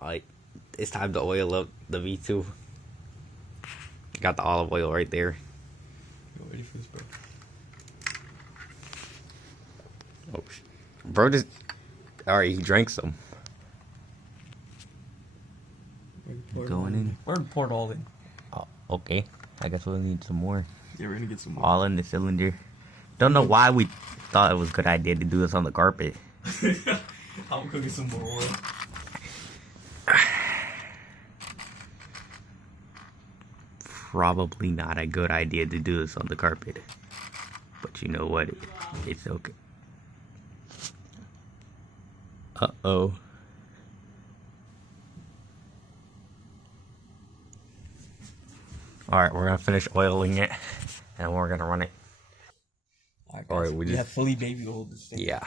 Alright, it's time to oil up the V2. Got the olive oil right there. You ready for this, bro? Oh, bro just... Alright, he drank some. Going in. We're gonna pour it all in. Oh, okay. I guess we'll need some more. Yeah, we're gonna get some more. All in the cylinder. Don't know why we thought it was a good idea to do this on the carpet. I'm cooking some more oil. Probably not a good idea to do this on the carpet. But you know what? It's okay. Uh-oh. Alright, we're gonna finish oiling it. And we're gonna run it. Alright, we have fully baby oiled this thing. Yeah.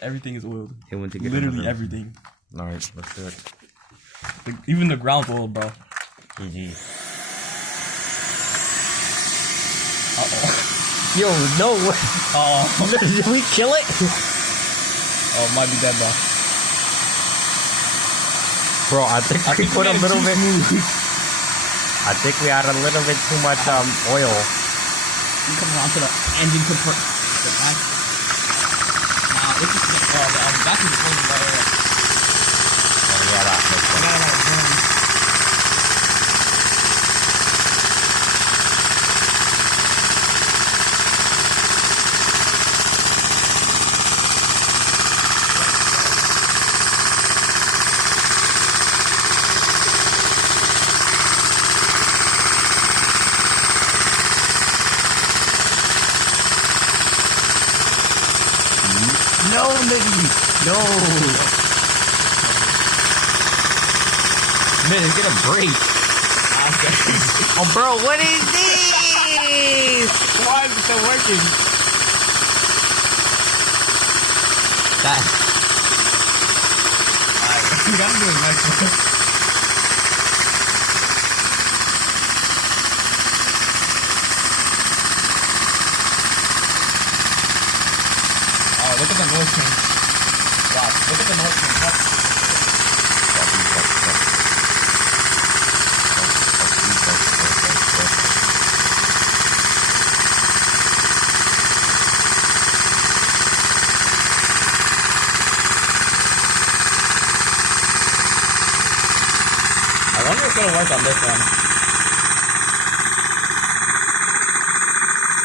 Everything is oiled. It went to get literally everything. Alright, let's do it. Even the ground's oiled, bro. GG. Uh-oh. Yo, no. Oh. Did we kill it? Oh, it might be dead, bro. Bro, I think we put a little bit. I think we had a little bit too much oil. You come around to the engine compressor. Nah, this is that's just floating by air. Oh yeah, that makes sense. No, nigga! No! Man, it's gonna break. Oh, bro, what is this? Why is it still working? That. Alright, I'm doing next one. Look at the noise change. Wow, look at the noise change. I wonder if it's gonna work on this one.